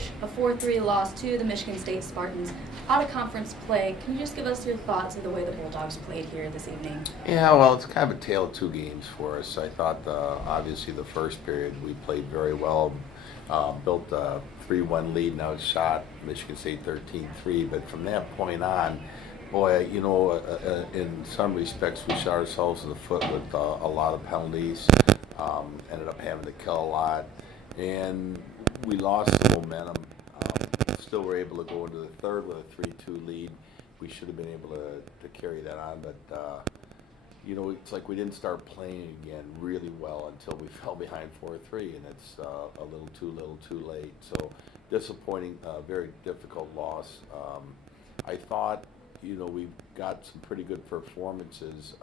Coach, a 4-3 loss to the Michigan State Spartans. Out of conference play, can you just give us your thoughts of the way the Bulldogs played here this evening? Yeah, well, it's kind of a tale of two games for us. I thought, obviously, the first period we played very well, built a 3-1 lead, now shot Michigan State 13-3. But from that point on, boy, in some respects, we shot ourselves in the foot with a lot of penalties. Ended up having to kill a lot, and we lost the momentum. Still were able to go into the third with a 3-2 lead. We should have been able to carry that on, but it's like we didn't start playing again really well until we fell behind 4-3, and it's a little too late. So disappointing, very difficult loss. I thought, we got some pretty good performances,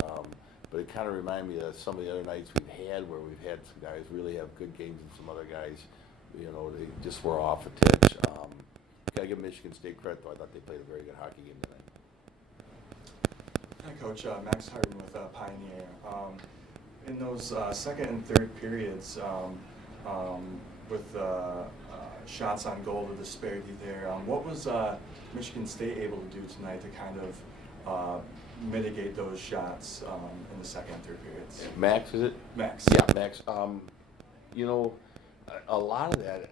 but it kind of reminded me of some of the other nights we've had where we've had some guys really have good games and some other guys, they just were off a titch. Gotta give Michigan State credit, though. I thought they played a very good hockey game tonight. Hi, Coach. Max Harden with Pioneer. In those second and third periods, with shots on goal, the disparity there, what was Michigan State able to do tonight to kind of mitigate those shots in the second and third periods? Max, is it? Max. Yeah, Max. A lot of that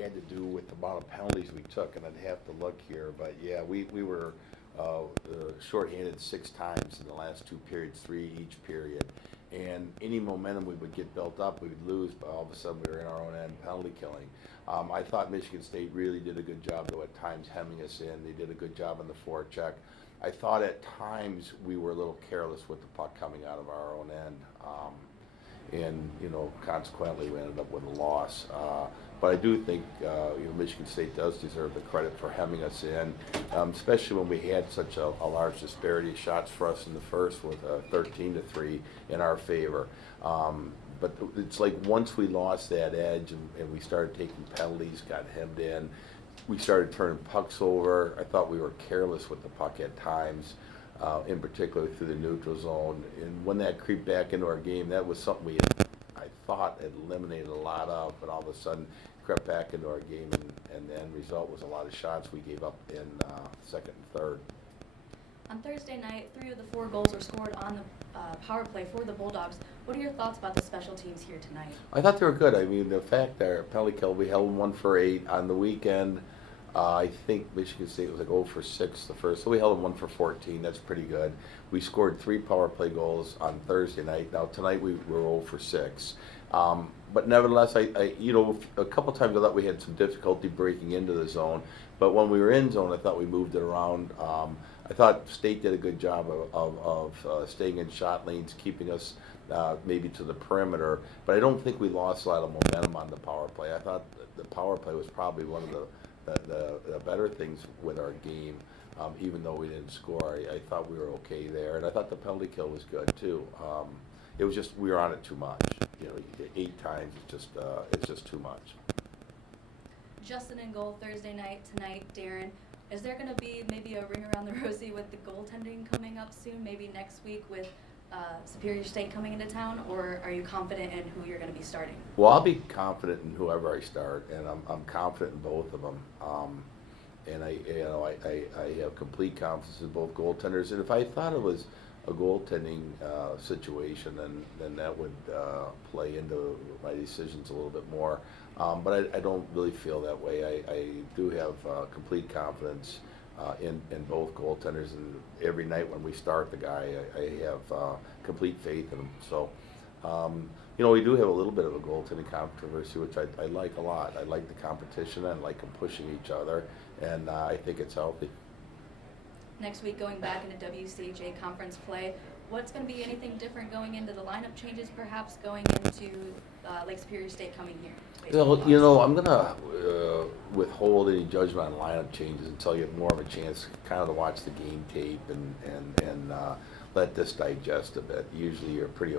had to do with the amount of penalties we took, and I'd have to look here, but yeah, we were shorthanded 6 times in the last 2 periods, 3 each period, and any momentum we would get built up, we would lose, but all of a sudden we were in our own end penalty killing. I thought Michigan State really did a good job, though, at times hemming us in. They did a good job on the forecheck. I thought at times we were a little careless with the puck coming out of our own end. And consequently we ended up with a loss. But I do think Michigan State does deserve the credit for hemming us in, especially when we had such a large disparity of shots for us in the first with 13-3 in our favor. But it's like once we lost that edge and we started taking penalties, got hemmed in, we started turning pucks over. I thought we were careless with the puck at times. In particular through the neutral zone. And when that creeped back into our game, that was something I thought had eliminated a lot of, but all of a sudden crept back into our game, and the end result was a lot of shots we gave up in second and third. On Thursday night, 3 of the 4 goals were scored on the power play for the Bulldogs. What are your thoughts about the special teams here tonight? I thought they were good. I mean, the fact that our penalty kill, we held 1 for 8 on the weekend. I think Michigan State was like 0 for 6 the first, so we held them 1 for 14. That's pretty good. We scored 3 power play goals on Thursday night. Now tonight we were 0 for 6. But nevertheless, I a couple times I thought we had some difficulty breaking into the zone. But when we were in zone, I thought we moved it around. I thought State did a good job of staying in shot lanes, keeping us maybe to the perimeter. But I don't think we lost a lot of momentum on the power play. I thought the power play was probably one of the better things with our game, even though we didn't score. I thought we were okay there, and I thought the penalty kill was good too. It was just we were on it too much. 8 times, it's just too much. Justin in goal Thursday night. Tonight, Darren, is there going to be maybe a ring around the rosy with the goaltending coming up soon? Maybe next week with Superior State coming into town, or are you confident in who you're going to be starting? Well, I'll be confident in whoever I start, and I'm confident in both of them. And I have complete confidence in both goaltenders. And if I thought it was a goaltending situation, then that would play into my decisions a little bit more. But I don't really feel that way. I do have complete confidence in both goaltenders, and every night when we start the guy, I have complete faith in him. So, we do have a little bit of a goaltending controversy, which I like a lot. I like the competition, and I like them pushing each other, and I think it's healthy. Next week, going back into WCHA conference play, what's going to be anything different going into the lineup changes, perhaps going into Lake Superior State coming here? Well, I'm going to withhold any judgment on lineup changes until you have more of a chance kind of to watch the game tape and let this digest a bit. Usually you're pretty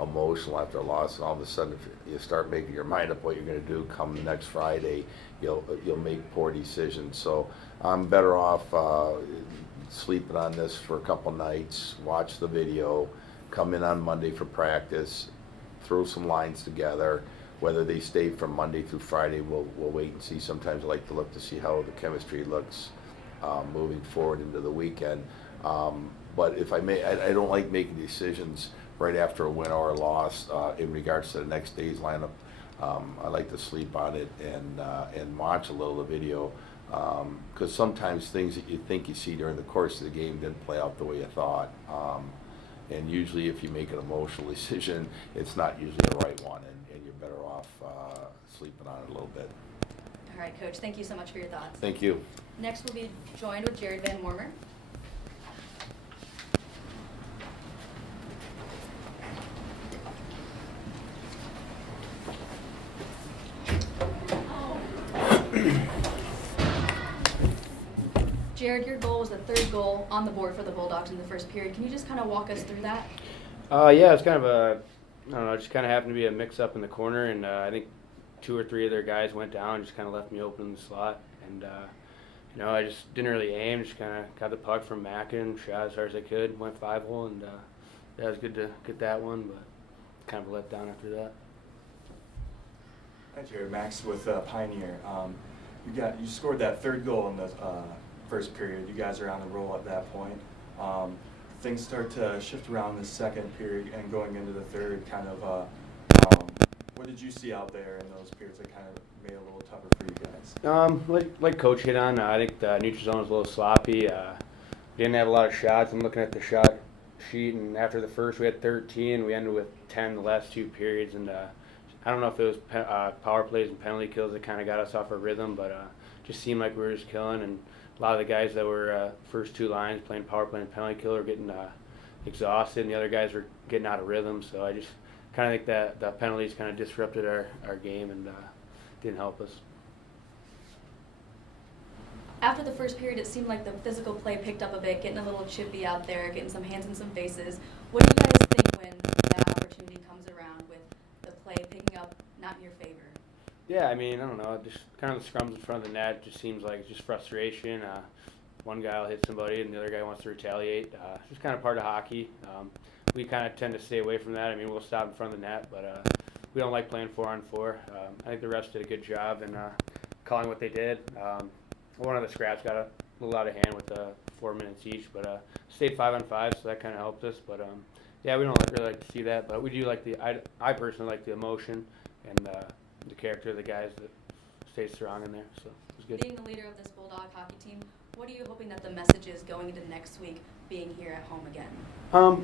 emotional after a loss, and all of a sudden if you start making your mind up what you're going to do come next Friday, you'll make poor decisions. So I'm better off sleeping on this for a couple nights, watch the video, come in on Monday for practice, throw some lines together. whether they stay from Monday through Friday, we'll wait and see. Sometimes I like to look to see how the chemistry looks moving forward into the weekend. But if I don't like making decisions right after a win or a loss in regards to the next day's lineup. I like to sleep on it and watch a little of the video, because sometimes things that you think you see during the course of the game didn't play out the way you thought. And usually if you make an emotional decision, it's not usually the right one, and you're better off sleeping on it a little bit. All right, Coach, thank you so much for your thoughts. Thank you. Next, we'll be joined with Jared VanWormer. Jared, your goal was the third goal on the board for the Bulldogs in the first period. Can you just kind of walk us through that? Yeah, it's kind of I don't know, it just kind of happened to be a mix-up in the corner, and I think 2 or 3 of their guys went down, just kind of left me open in the slot, and I just didn't really aim, just kind of got the puck from Mackin, shot as hard as I could, went 5-hole, and it was good to get that one, but kind of a letdown after that. Hi, Jared. Max with Pioneer. You scored that third goal in the first period. You guys are on the roll at that point. Things start to shift around the second period and going into the third. Kind of, what did you see out there in those periods that kind of made it a little tougher for you guys? Like Coach hit on, I think the neutral zone was a little sloppy. Didn't have a lot of shots. I'm looking at the shot sheet, and after the first we had 13. We ended with 10 the last 2 periods, and I don't know if it was power plays and penalty kills that kind of got us off our rhythm, but just seemed like we were just killing, and a lot of the guys that were first 2 lines playing power play and penalty kill were getting exhausted, and the other guys were getting out of rhythm. So I just kind of think that the penalties kind of disrupted our game and didn't help us. After the first period, it seemed like the physical play picked up a bit, getting a little chippy out there, getting some hands in some faces. What do you guys think when that opportunity comes around with the play picking up not in your favor? Yeah, I mean, I don't know, just kind of the scrums in front of the net just seems like it's just frustration. One guy will hit somebody and the other guy wants to retaliate. It's just kind of part of hockey. We kind of tend to stay away from that. I mean, we'll stop in front of the net, but we don't like playing 4-on-4. I think the refs did a good job in calling what they did. One of the scraps got a little out of hand with 4 minutes each, but stayed 5-on-5, so that kind of helped us. But yeah, we don't really like to see that, but we do like I personally like the emotion and the character of the guys that stay strong in there, so it was good. Being the leader of this Bulldog hockey team, what are you hoping that the message is going into next week, being here at home again?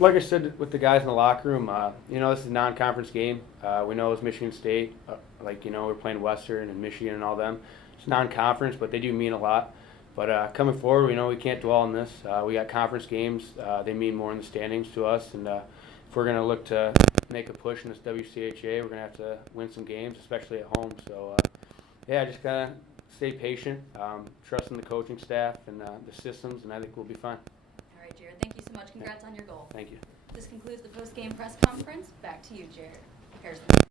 Like I said with the guys in the locker room, this is a non-conference game. We know it's Michigan State, we're playing Western and Michigan and all them. It's non-conference, but they do mean a lot. But coming forward, we can't dwell on this. We got conference games. They mean more in the standings to us, and if we're going to look to make a push in this WCHA, we're going to have to win some games, especially at home. So, just got to stay patient, trust in the coaching staff and the systems, and I think we'll be fine. All right, Jared, thank you so much. Congrats on your goal. Thank you. This concludes the post-game press conference. Back to you, Jared. Harrison.